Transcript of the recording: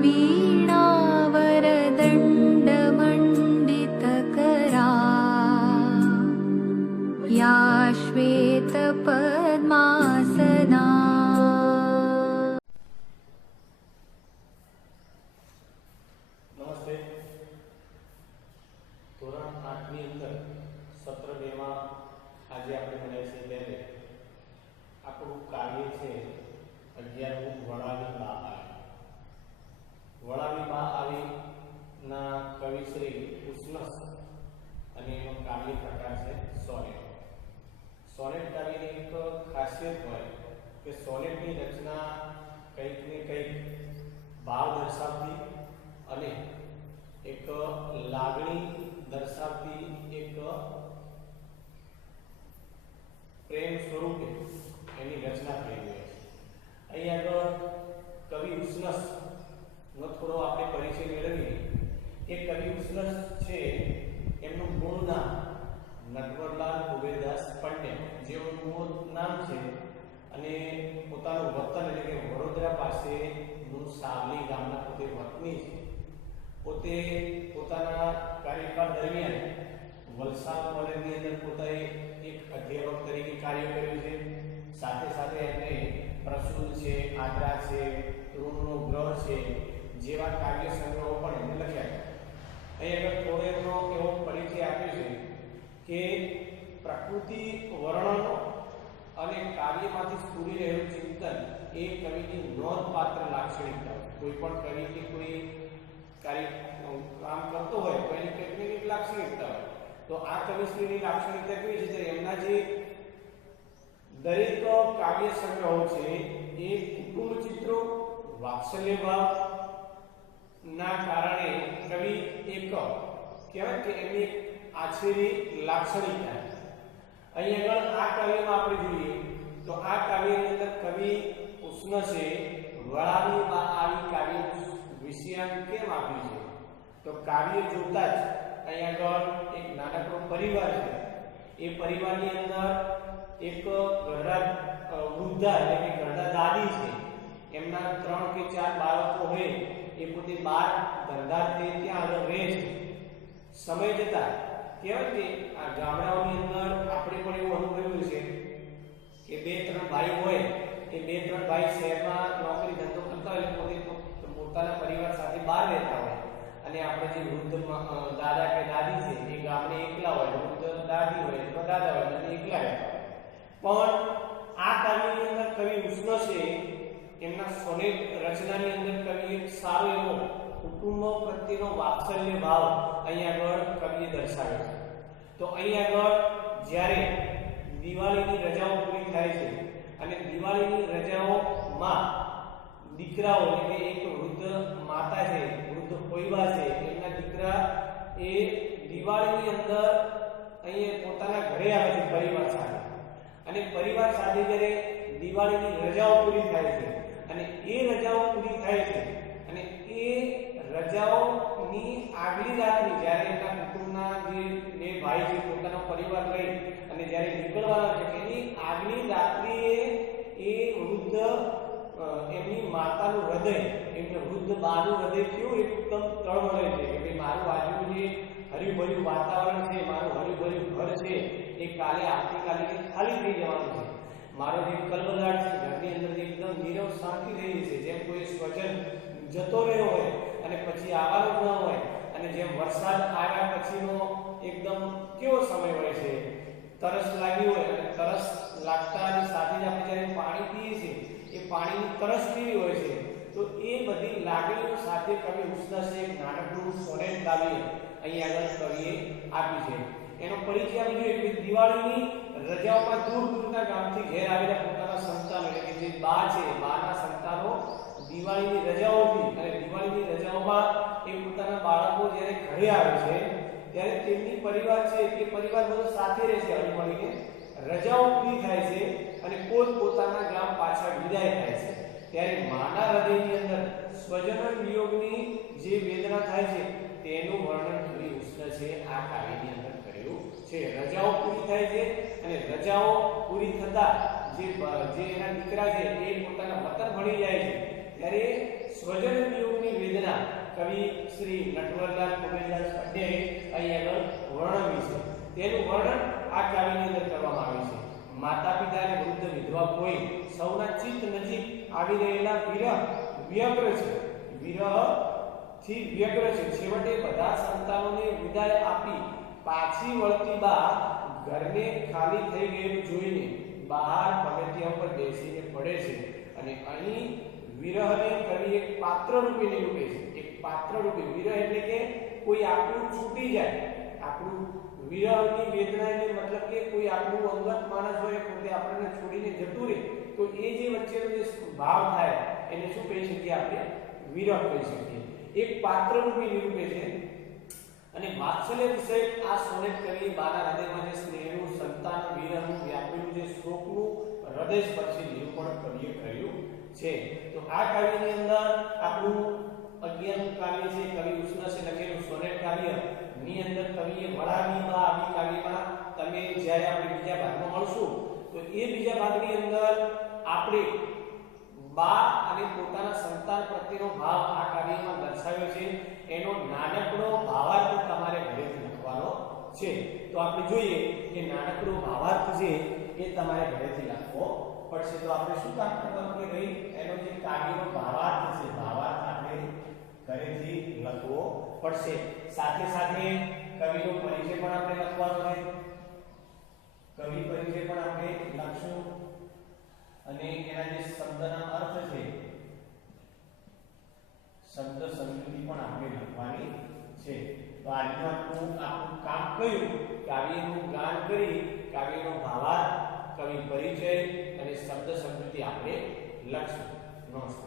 वीणावरदण्डमण्डितकरा या श्वेतपद्मासना। નમસ્તે. ધોરણ 8 ની અંદર સત્ર 2 માં આજે આપણે ભણ્યા છે ત્યારે આપણું કાર્ય છે 11મું વડાવી બા આવી. વડાવી બા આવી ના કવિ શ્રી ઉષ્ણસ અને એનો કાવ્ય પ્રકાર છે સોનેટ. સોનેટ કાવ્યની એક ખાસિયત હોય કે સોનેટની રચના કંઈક ને કંઈક ભાવ દર્શાવતી અને એક લાગણી દર્શાવતી એક પ્રેમ સ્વરૂપે એની રચના થઈ હોય છે. અહીં આગળ કવિ ઉષ્ણસ નો થોડો આપણે પરિચય મેળવીએ. એ કવિ ઉષ્ણસ છે એમનું મૂળ નામ નટવરલાલ કુબેરદાસ પંડ્યા જેવું મૂળ નામ છે અને પોતાનું વતન એટલે કે વડોદરા પાસેનું સાવલી ગામના પોતે વતની છે. પોતે પોતાના કાર્યકાળ દરમિયાન વલસાડ કોલેજની અંદર પોતે એક અધ્યાપક તરીકે કાર્ય કર્યું છે. સાથે સાથે એમણે પ્રસૂલ છે, આદ્રા છે, ઋણનો ગ્રહ છે જેવા કાવ્ય સંગ્રહો પણ એમણે લખ્યા છે. અહીં આગળ થોડો એમનો એવો પરિચય આપ્યો છે કે પ્રકૃતિ વર્ણનો અને કાવ્યમાંથી સ્ફુરી રહેલું ચિંતન એ કવિની નોંધપાત્ર લાક્ષણિકતા. કોઈ પણ કવિ કે કોઈ કાર્ય કામ કરતો હોય તો એની કંઈક લાક્ષણિકતા હોય. તો આ કવિશ્રીની લાક્ષણિકતા કેવી છે? એમના જે દરેક કાવ્ય સંગ્રહો છે એ કુટુંબ ચિત્રો, વાત્સલ્ય ભાવ ના કારણે કવિ એક કહેવાય કે એમની આછેરી લાક્ષણિકતા. અહીં આગળ આ કાવ્યમાં આપણે જોઈએ તો આ કાવ્યની અંદર કવિ ઉષ્ણસે વડાવી બા આવી કાવ્ય વિષયાંક કેમ આપ્યું છે? તો કાવ્ય જોતા જ અહીં આગળ એક નાનકડો પરિવાર છે. એ પરિવારની અંદર એક ઘરડા વૃદ્ધા એટલે કે ઘરડા દાદી છે. એમના 3 કે 4 બાળકો હોય. એ પોતે બાર ધંધાર્થે ત્યાં આગળ રહે છે. સમય જતા કહેવાય કે આ ગામડાઓની અંદર આપણે પણ એવું અનુભવ્યું છે કે 2-3 ભાઈ હોય. એ 2-3 ભાઈ શહેરમાં નોકરી ધંધો કરતા હોય પોતે પોતાના પરિવાર સાથે બહાર રહેતા હોય અને આપણે જે વૃદ્ધ દાદા કે દાદી છે એ ગામડે એકલા હોય, વૃદ્ધ દાદી હોય તો દાદા હોય અને એકલા રહેતા હોય. પણ આ કાવ્યની અંદર કવિ ઉષ્ણસે એમના સોનેટ રચનાની અંદર કવિ એક સારો એવો કુટુંબો પ્રત્યેનો વાત્સલ્ય ભાવ અહીં આગળ કવિએ દર્શાવ્યો છે. તો અહીં આગળ જ્યારે દિવાળીની રજાઓ પૂરી થાય છે અને દિવાળીની રજાઓમાં દીકરાઓ એટલે એક વૃદ્ધ માતા છે, વૃદ્ધ પોયવા છે, એમના દીકરા એ દિવાળીની અંદર અહીંયા પોતાના ઘરે આવે છે પરિવાર સાથે. અને પરિવાર સાથે જ્યારે દિવાળીની રજાઓ પૂરી થાય છે અને એ રજાઓ પૂરી થાય છે અને એ રજાઓની આગલી રાતની જ્યારે એમના કુટુંબના જે 2 ભાઈ છે પોતાનો પરિવાર લઈ અને જ્યારે નીકળવાના છે એની આગલી રાત્રિએ એ વૃદ્ધ એમની માતાનું હૃદય, એમના વૃદ્ધ બાનું હૃદય કેવું એકદમ તળમળે છે કે ભાઈ મારું આજનું જે હર્યુભર્યું વાતાવરણ છે, મારું હર્યુભર્યું ઘર છે એ કાલે આવતીકાલે ખાલી થઈ જવાનું છે. મારો જે કલબલાટ છે ઘરની અંદર એકદમ નીરવ શાંતિ રહી છે, જેમ કોઈ સ્વજન જતો રહ્યો હોય અને પછી આવવાનો ન હોય અને જેમ વરસાદ આવ્યા પછીનો એકદમ કેવો સમય હોય છે, તરસ લાગી હોય અને તરસ લાગતાની સાથે જ આપણે જ્યારે પાણી પીએ છીએ એ પાણીની તરસ કેવી હોય છે. તો એ બધી લાગણીઓ સાથે કવિ ઉષ્ણસે એક નાનકડું સોનેટ કાવ્ય અહીં આગળ કવિએ આપી છે. એનો પરિચય આપણે જોઈએ કે દિવાળીની રજાઓમાં દૂર દૂરના ગામથી ઘેર આવેલા પોતાના સંતાનો એટલે કે જે બા છે, બાના સંતાનો દિવાળીની રજાઓથી અને દિવાળીની રજાઓમાં એ પોતાના બાળકો જ્યારે ઘરે આવે છે ત્યારે તેમની પરિવાર છે એ પરિવાર બધો સાથે રહે છે. હળી મળીને રજાઓ પૂરી થાય છે અને પોતાના ગામ પાછા વિદાય થાય છે ત્યારે માના હૃદયની અંદર સ્વજન વિયોગની જે વેદના થાય છે તેનું વર્ણન કવિ ઉષ્ણસે આ કાવ્યની અંદર કર્યું છે. રજાઓ પૂરી થાય છે અને રજાઓ પૂરી થતા જે એના દીકરા છે એ પોતાના વતન ભણી જાય છે ત્યારે સ્વજન વિયોગની વેદના કવિ શ્રી નટવરલાલ કુબેરદાસ પટેલ અહીં આગળ વર્ણવ્યું છે. તેનું વર્ણન આ કાવ્યની અંદર કરવામાં આવ્યું છે. માતા પિતા અને વૃદ્ધ વિધવા કોઈ સૌના ચિત્ત નજીક આવી રહેલા વ્યગ્ર છે. વિરહથી વ્યગ્ર છે. છેવટે બધા સંતાનોને વિદાય આપી પાછી વળતી બા ઘરને ખાલી થઈ ગયેલું જોઈને બહાર પગથિયા પર બેસીને પડે છે અને અહીં વિરહને કવિ એક પાત્ર રૂપે નિરૂપે છે. એક પાત્ર રૂપે વિરહ એટલે કે કોઈ આપણું છૂટી જાય, આપણું વિરહની વેદના એટલે મતલબ કે કોઈ આપણું અંગત માણસ હોય પોતે આપણને છોડીને જતું રહે તો એ જે વચ્ચેનો જે ભાવ થાય એને શું કહી શકીએ આપણે? વિરહ કહી શકીએ. એક પાત્ર રૂપે નિરૂપે છે અને વાત્સલ્ય વિષય આ સોનેટ કવિએ બાના હૃદયમાં જે સ્નેહનું, સંતાન, વિરહનું વ્યાપેલું જે શોકનું હૃદયસ્પર્શી નિરૂપણ કવિએ કર્યું છે. તો આ કાવ્યની અંદર આપણું 11મું કાવ્ય છે કવિ ઉષ્ણસે લખેલું સોનેટ કાવ્ય ની અંદર કવિએ વળાવી બા આવી કાવ્યમાં તમે જ્યારે આપણે બીજા ભાગમાં મળશું તો એ બીજા ભાગની અંદર આપણે બા અને પોતાના સંતાન પ્રત્યેનો ભાવ આ કાવ્યમાં દર્શાવ્યો છે. એનો નાનકડો ભાવાર્થ તમારે ઘરેથી લખવાનો છે. તો આપણે જોઈએ કે નાનકડો ભાવાર્થ છે એ તમારે ઘરેથી લખવો પડશે. તો આપણે શું કામ કરવાનું કે ભાઈ એનો જે કાવ્યનો ભાવાર્થ છે ભાવાર્થ આપણે ઘરેથી લખવો પડશે. સાથે સાથે કવિનો પરિચય પણ આપણે લખવાનો છે. કવિ પરિચય પણ આપણે લખશું અને એના જે શબ્દના અર્થ છે શબ્દ સમજૂતી પણ આપણે લખવાની છે. તો આજનું આપણું કામ કયું? કાવ્યનું ગાન કરી કાવ્યનો ભાવાર્થ, કવિ પરિચય અને શબ્દ સમજૂતી આપણે લખશું. નમસ્કાર.